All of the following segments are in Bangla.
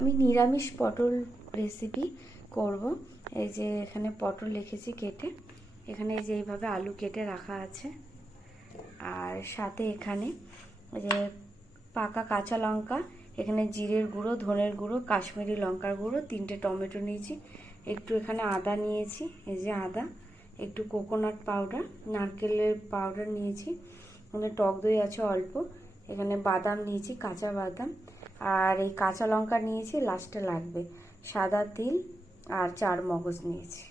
আমি নিরামিষ পটল রেসিপি করব। এই যে এখানে পটল রেখেছি কেটে। এখানে যে এইভাবে আলু কেটে রাখা আছে। আর সাথে এখানে যে পাকা কাঁচা লঙ্কা, এখানে জিরের গুঁড়ো, ধনের গুঁড়ো, কাশ্মীরি লঙ্কার গুঁড়ো, তিনটে টমেটো নিয়েছি। একটু এখানে আদা নিয়েছি, এই যে আদা। একটু কোকোনাট পাউডার নারকেলের পাউডার নিয়েছি। এখানে টক দই আছে অল্প। এখানে বাদাম নিয়েছি, কাঁচা বাদাম। আর এই কাঁচা লঙ্কা নিয়েছি লাস্টে লাগবে। সাদা তিল আর চার মগজ নিয়েছি।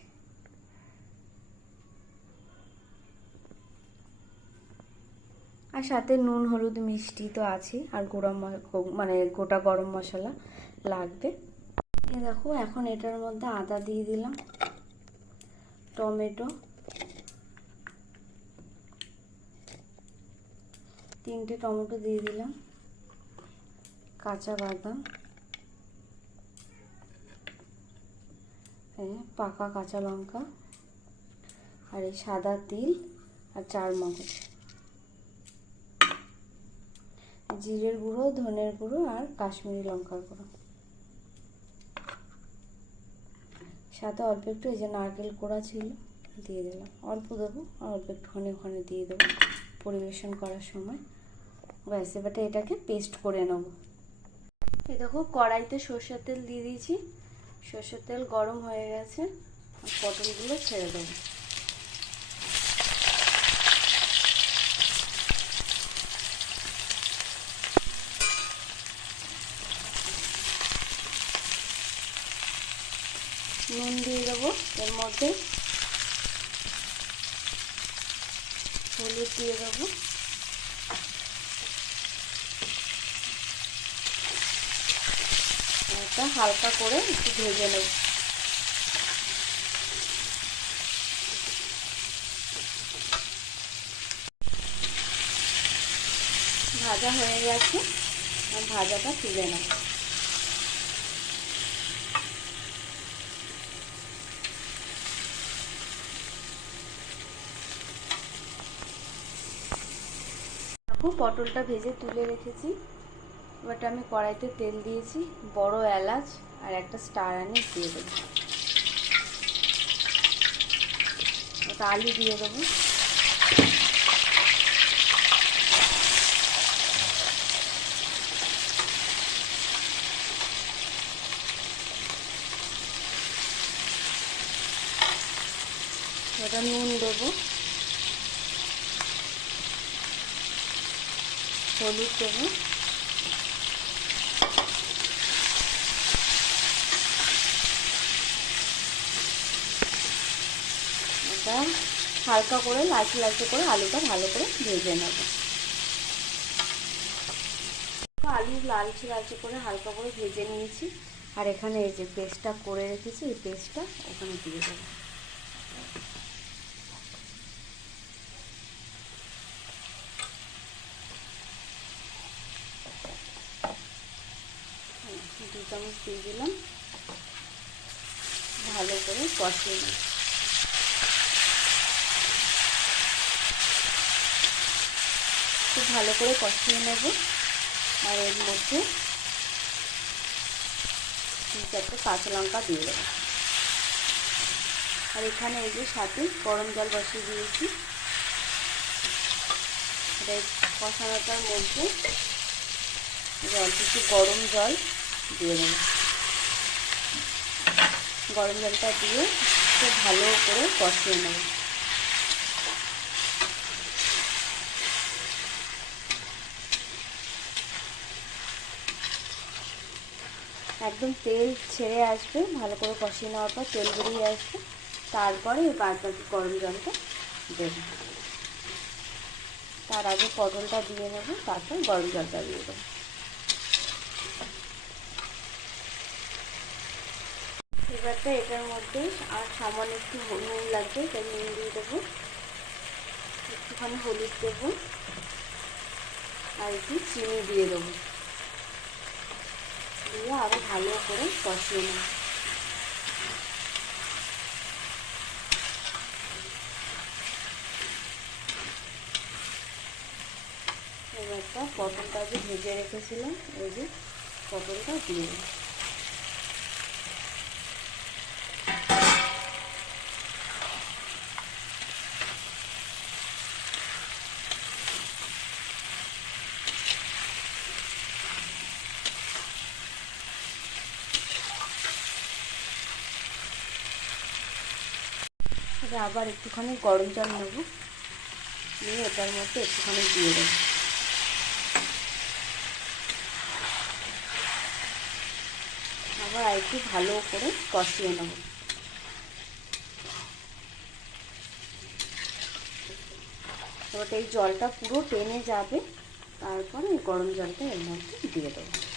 আর সাথে নুন, হলুদ, মিষ্টি তো আছে আর গরম মানে গোটা গরম মশলা লাগবে। দেখো, এখন এটার মধ্যে আদা দিয়ে দিলাম, টমেটো। তিনটে টমেটো দিয়ে দিলাম। কাঁচা বাদাম। পাকা কাঁচা লঙ্কা আর এই সাদা তিল আর চার মগজ। জিরের গুঁড়ো, ধনের গুঁড়ো আর কাশ্মীরি লঙ্কার গুঁড়ো। সাথে অল্প একটু এই যে নারকেল কোড়া ছিল, দিয়ে দিলাম। অল্প দেবো আর অল্প একটুখানি ওখানে দিয়ে দেবো পরিবেশন করার সময়। ব্যাস এবারে এটাকে পেস্ট করে নেব। এই দেখো, কড়াইতে সর্ষের তেল দিয়ে দিয়েছি। সর্ষের তেল গরম হয়ে গেছে। পটলগুলো ছেড়ে দেবো। নুন দিয়ে দেবো। এর মধ্যে হলুদ দিয়ে দেবো। এটা হালকা করে একটু ভেজে নেব। ভাজা হয়ে গেছে ভাজাটা তুলে নেব। পটলটা ভেজে তুলে রেখেছি। এবারটা আমি কড়াইতে তেল দিয়েছি, বড় এলাচ আর একটা স্টার আনিস দিয়ে দেবো। ওটা আলু দিয়ে দেবো। ওটা নুন দেবো। হলুদ দেবো। এটা হালকা করে, লালচে লালচে করে আলুটা ভালো করে ভেজে নেব। আলু লালচে লালচে করে হালকা করে ভেজে নিয়েছি। আর এখানে এই যে পেস্টটা করে রেখেছি, এই পেস্টটা ওখানে দিয়ে দেবো। দু চামচ দিয়ে দিলাম। ভালো করে কষিয়ে নেব ভালো করে কষিয়ে নেব। আর এর মধ্যে তিন চারটে কাঁচা লঙ্কা দিয়ে দেবো। আর এখানে এই যে সাথে গরম জল বসিয়ে দিয়েছি। কষানোটার মধ্যে জল, কিছু গরম জল দিয়ে দেবো। গরম জলটা দিয়ে খুব ভালো করে কষিয়ে নেব। একদম তেল ছেড়ে আসবে, ভালো করে কষিয়ে নেওয়ার পর তেল বেরিয়ে আসবে। তারপরে এই বাকি গরম জলটা দেবো। তার আগে পটলটা দিয়ে নেব, তারপর গরম জলটা দিয়ে দেবো। এবারটা এটার মধ্যে আর সামান্য একটু নুন লাগবে তাই নুন দিয়ে দেবো। একটুখানি হলুদ দেবো। আর একটু চিনি দিয়ে দেবো। দিয়ে আরও ভালো করে কষিয়ে নেব। এবারটা পটলটা যে ভেজে রেখেছিলাম ওই যে পটলটা দিয়ে এবারে আবার একটুখানি গরম জল নেব। নিয়ে এটার মধ্যে একটুখানি দিয়ে দেবো। আবার একটু ভালো করে কষিয়ে নেব। এবার এই জলটা পুরো টেনে যাবে। তারপরে গরম জলটা এর মধ্যে দিয়ে দেবো।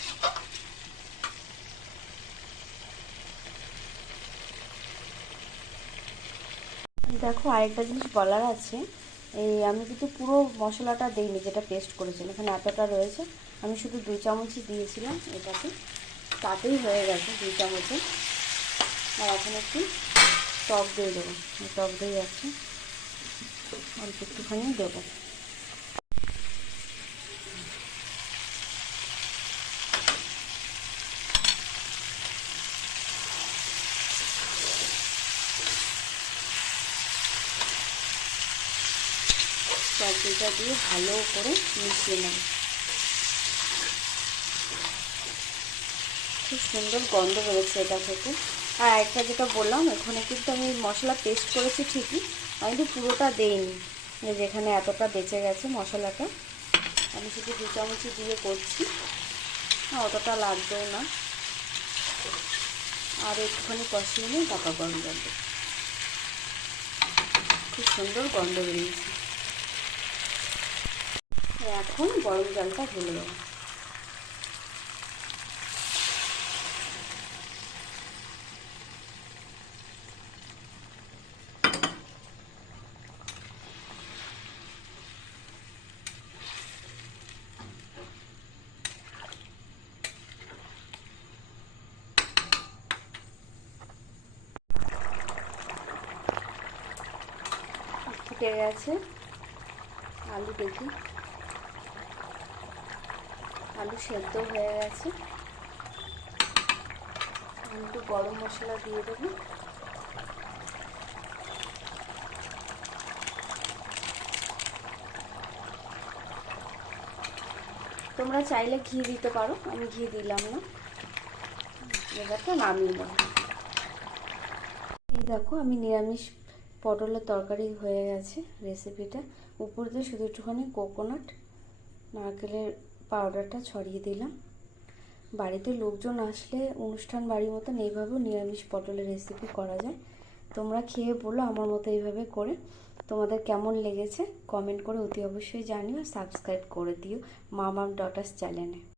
দেখো আরেকটা জিনিস বলার আছে। এই আমি কিন্তু পুরো মশলাটা দিইনি, যেটা পেস্ট করেছিলাম এখানে এতটা রয়েছে। আমি শুধু দুই চামচই দিয়েছিলাম এটাকে। তাতেই হয়ে গেছে দুই চামচে। আর এখন একটু টক দই দেবো। টক দিয়ে যাচ্ছে অল্প একটুখানি দেবো। সবজিটা দিয়ে ভালো করে মিশিয়ে নেব। খুব সুন্দর গন্ধ বেরোচ্ছে এটা থেকে। আর একটা যেটা বললাম, এখানে কিন্তু আমি মশলা পেস্ট করেছি ঠিকই, আমি কিন্তু পুরোটা দেইনি। যেখানে এতটা বেঁচে গেছে মশলাটা। আমি শুধু দু চামচি দিয়ে করছি। অতটা লাগবেও না। আর একটুখানি কষিয়ে নিয়ে টাকা গরম জল খুব সুন্দর গন্ধ বেরিয়েছে। এখন গরম জলটা ঢেলে দেবো। ফুটে আলু দেখি। আলু সেদ্ধ হয়ে গেছে। একটু গরম মশলা দিয়ে দেবো। তোমরা চাইলে ঘি দিতে পারো, আমি ঘি দিলাম না। এবারটা নামিয়ে নেব। এই দেখো, আমি নিরামিষ পটলের তরকারি হয়ে গেছে রেসিপিটা। উপর দিয়ে শুধু একটুখানি কোকোনাট নারকেলের পাউডারটা ছড়িয়ে দিলাম। বাড়িতে লোকজন আসলে অনুষ্ঠান বাড়ির মতন এইভাবেও নিরামিষ পটলের রেসিপি করা যায়। তোমরা খেয়ে বলো আমার মতো এইভাবে করে। তোমাদের কেমন লেগেছে? কমেন্ট করে অতি অবশ্যই জানিও। সাবস্ক্রাইব করে দিও মামাম ডটার্স চ্যানেলে